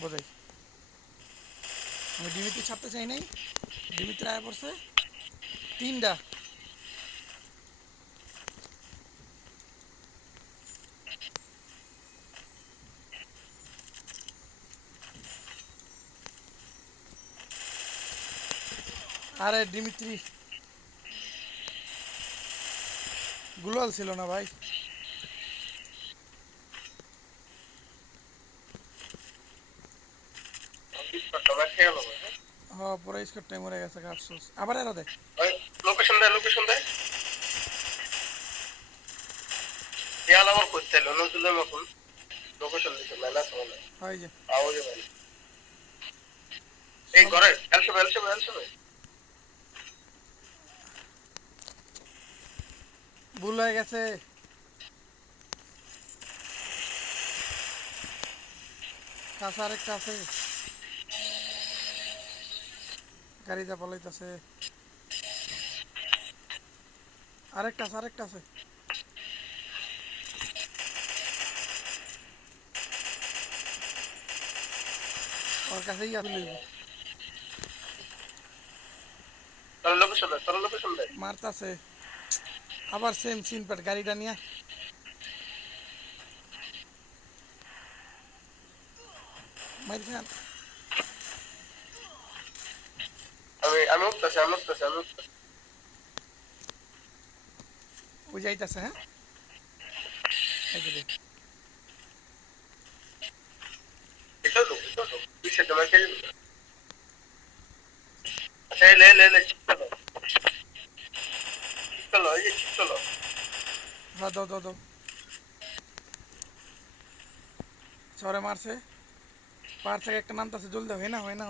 বোঝাই আমি ডিমিত্রি ছাড়তে চাই নাই। ডিমিত্রি আয়া পড়ছে তিনটা। আরে ডিমিত্রি গুলাল ছিল না ভাই। হ্যাঁ পুরো স্কোর টাইম মরে গেছে আফসোস। আবার এরা দেখ লোকেশন দেয় লোকেশন দেয় দেয়াল আমার করতে এলো নজরুলের মতন লোকেশন দিতে মেলা সময় হয় যে আওয়াজে মেলা এই সব ঘরে এলসবে এলসবে এলসবে ভুল হয়ে গেছে। কাছে আরেকটা আছে, গাড়িটা পালাইতেছে। আরেকটা আছে আরেকটা আছে। ওর কাছেই আসলে লইব। তাহলে লোকেশন দেয় তাহলে লোকেশন দেয় মারতাছে আবার সেম সিন প্যাট গাড়িটা নিয়ে মাইর খান। আমি উঠতেছি আমি উঠতেছি আমি উঠতেছি ও যাইতাছে। হ্যাঁ এই যে রে। এটা তো পিছে তোমার খেয়ে আচ্ছা লে লে লে চলো চলো এই যে চলো হ্যাঁ দাও দাও দাও। শহরে মারছে, পাহাড় থেকে একটা নামতাছে, জলদি হয় না হয় না।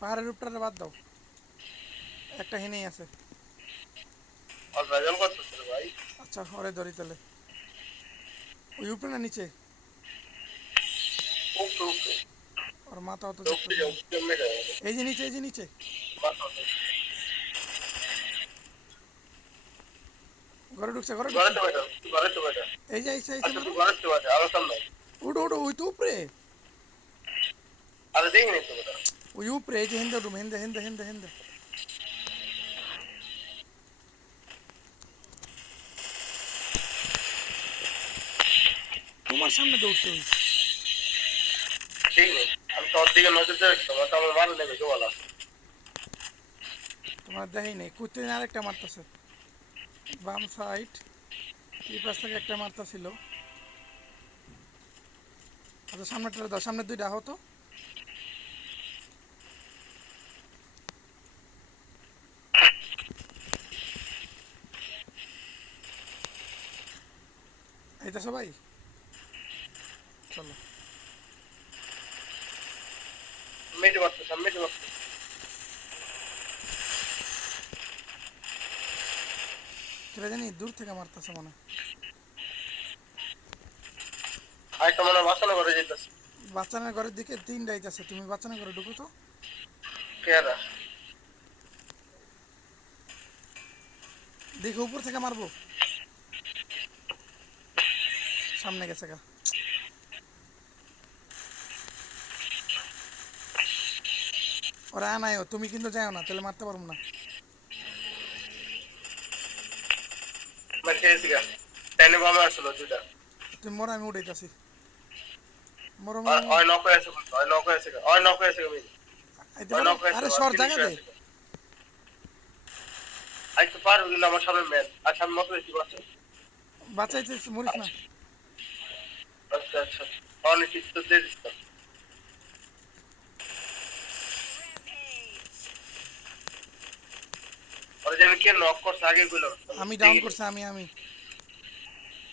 পাহাড়ের উপটারে বাদ দাও, একটা হেনেই আছে। আর ভেজাল করতেছে রে ভাই আচ্ছা ওরে ধরি তাহলে। ওই উপরে না নিচে? ওকে ওকে ওর মাথাও তো ওকে দেখতেছি না। জমে যায় এই যে নিচে এই যে নিচে। ঘরে ঢুকছে ঘরে ঘরে ঢুকছে। তো বেটা ঘরে তো বেটা এই যে আইসে আইসে আচ্ছা মারো। তুই ঘরে তো বেটা আরো সামনে উঠো উঠো ওই তো উপরে। আরে দেখিনি তো বেটা ওই উপরে এই যে হেন্দে উঠুম হেন্দে হেন্দে হেন্দে হেন্দে। তোমার সামনে দৌড়ছে ওই। দেখিনি আমি তোর দিকে নজর দিয়ে রাখতাম তো আমার মার নেবে জোয়ালা তোমার দেখাই নেই, কুত্তে আরেকটা মারতেছে বাম সাইড। এই পাশ থেকে একটা মারতা ছিল। আচ্ছা সামনেটা দাও, সামনে দুইটা হতো। এইটা সবাই চলো। মেটে মারতেছে মেটে মারতেছে কেটে জানি দূর থেকে মারতেছে মনে হয়। আরেকটা মনে হয় বাঁচানো করে যেতেছে বাচ্চানের ঘরের দিকে তিনটা আইতাছে, তুমি বাচ্চানের ঘরে ঢুকো তো। কেয়ারা দেখে উপর থেকে মারবো। সামনে গেছে গা। ওরা আনায়ও, তুমি কিন্তু যাও না, তাহলে মারতে পারবো না। মানে খেয়েছি গা টেনে বামে আসলো দুইটা তুমি মরো, আমি উঠাইতাছি। মরো আর মরো মরো। ওই নক হয়ে আছে ওই নক হয়ে আছে ওই নক হয়ে আছে মিনি আইতে ওই পারো, নক হয়ে আছে আরে আর সর ফিনিশ জায়গা হয়ে দে। আছে আইতে পারো কিন্তু আমার সামনে ম্যান আর সামনে মত হয়েছি বাচ্চা বাঁচাইতে মরিস না। আচ্ছা আচ্ছা অনেক কিছু তো দিয়ে দিচ্ছ ওরা যে আমি কে নক করছে আগে গুলো আমি ডাউন করছি, আমি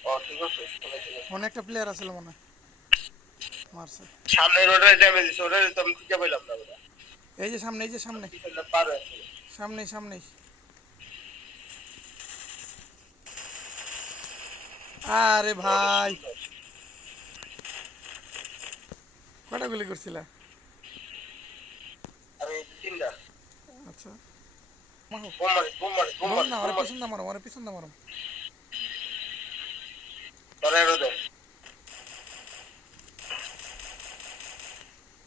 ও ঠিক আছে ফোনে একটা প্লেয়ার আসলে মনে হয় মারছে। সামনে রোডে ড্যামেজ দিছে ওটা তো আমি খুঁজে পাইলাম না ওটা এই যে সামনে এই যে সামনে পিছনে পার আছে সামনেই সামনেই। আরে ভাই কটা গুলি করছিলা? আমি তিনটা আচ্ছা মাহো বোম মারি বোম মারি বোম বোম মারি না, বোম ওরে মারি পিছন দা মারো, ওরে পিছন দা মারো। ধরে এরো দে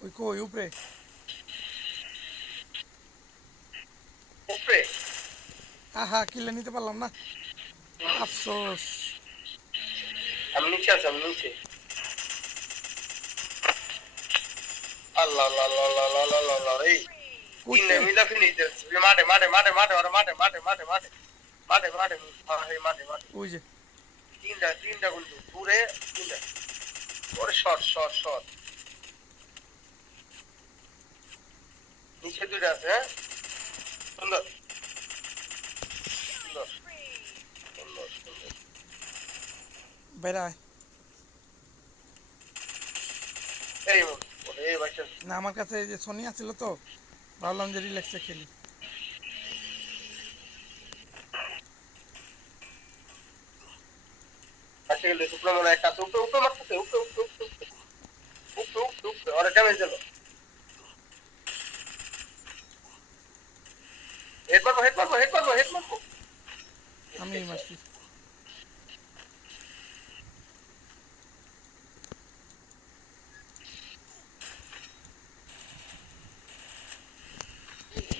ওই কই উপরে? উপরে আহা, কিলে নিতে পারলাম না, আফসোস। আমি নিচে আছি আমি নিচে আল্লাহ আল্লাহ আল্লাহ আল্লাহ আল্লাহ আল্লাহ আল্লাহ এই তিনটা কইতে মিলা ফিনিশ দিচ্ছে মাঠে মাঠে মাঠে মাঠে ওরা মাঠে মাঠে মাঠে মাঠে মাঠে মাঠে মাঠে মাঠে ওই যে তিনটা তিনটা কিন্তু দূরে তিনটা ওরে শর্ট শর্ট শর্ট নিচে দুইটা আছে হ্যাঁ সুন্দর সুন্দর সুন্দর সুন্দর বেড়ায় এই ওরে এই বাচ্চা না, আমার কাছে এই যে সোনি আছিল তো, ভাবলাম যে রিল্যাক্সে খেলি। বাচ্চা গেলে শুক্র মনে একটা উপরে উপরে মারতেছে উপরে উপরে উপরে উপরে উপরে উপরে ওরা ড্যামেজ দিল হেড মারবো হেড মারবো হেড মারবো হেড মারবো আমি মারছি।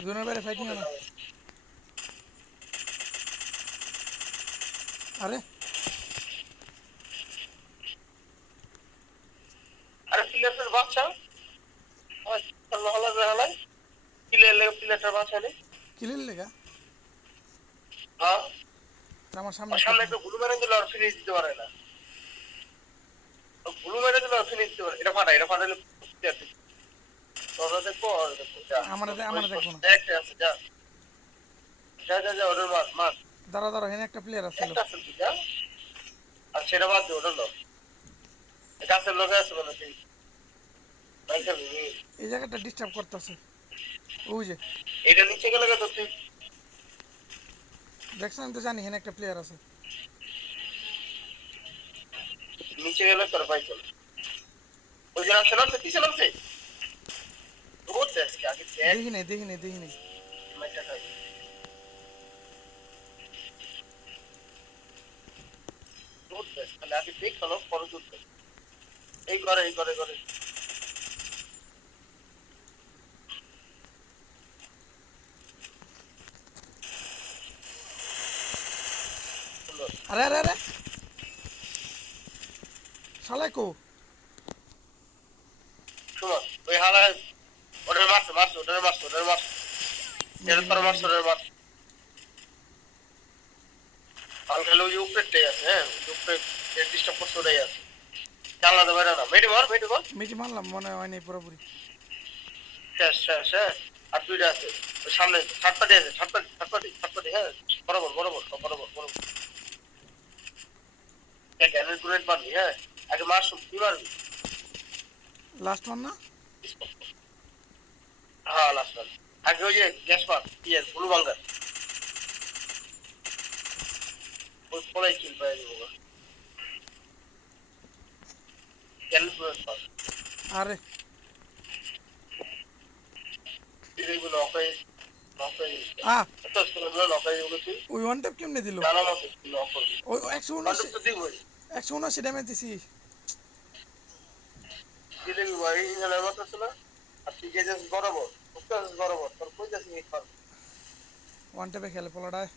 জোনের বাইরে ফাইট নিও না। আরে আরে প্লেটের বাচ্চা আল্লাহ আল্লাহ আল্লাহ প্লেটের বাচ্চা নেই কিলির লেগা হ্যাঁ আমার সামনে আর সামনে একটা গুলু মেরে দিল আর ফিনিশ দিতে পারে না গুলু মেরে দিল আর ফিনিশ দিতে পারে এটা ফাটাইলে তোরা দেখবো আর দেখবো যা আমার দেখবো না। একটা আছে যা যা যা যা ওদের মার মার দাঁড়া দাঁড়া, এখানে একটা প্লেয়ার আছিল। একটা আছে কি যা আর সেটা বাদ দিয়ে ওটা লো গাছের লোকে আছে বলে তুই এই জায়গাটা ডিস্টার্ব করতেছে। ওই যে এটা নিচে গেলে তো তুই দেখছেন, আমি তো জানি এখানে একটা প্লেয়ার আছে। নিচে গেলে তোর পাই চল ওই যে নামছে নামছে পিছিয়ে নামছে দৌড়ছে আজকে আগে দেখ দেখি নাই দেখি নাই দেখি নাই। ম্যাচটা খাই দৌড়ছে তাহলে আগে দেখ হলো পরে দৌড়ছে এই করে এই করে করে সুন্দর আরে আরে আরে শালাই কো শোনো ওই হালা ওদের মারছে মারছে ওদের মারছে ওদের মারছে এর পর মারছে ওদের মারছে হালকা লোক উপরেটাই আছে হ্যাঁ উপরে ডিস্টার্ব করছে ওটাই আছে জানলা তো বেরো না মেডি মার মিটি মারলাম, মনে হয় নাই পুরোপুরি। শেষ শেষ হ্যাঁ আর দুইটা আছে ওই সামনে ছাটপাটি আছে ছাটপাটি হ্যাঁ বরাবর বরাবর সব বরাবর বরাবর গ্যানের গ্রেড মারবি হ্যাঁ আগে মারসুম কি মারবি লাস্ট ওয়ান না? হ্যাঁ লাস্ট আগে ওই যে গ্যাস মার ইয়ে ব্লু বাঙ্গার ওই পলাই কিল পাই দেবো গ্যানের গ্রেড মার আরে এগুলো নকাই নকাই আ এত সুন্দর নকাই এগুলো তুই ওই ওয়ান ট্যাপ কেমনে দিল? জানা মতো নক করবি ওই 179 কন্ট্যাক্ট তো দিবই 179 ড্যামেজ দিছি। দিলে ভাই জানার মতো ছিল আর তুই যে বরাবর বরাবর তোর কই যাচ্ছিস ওয়ান ট্যাপে খেলে পোলাটায়।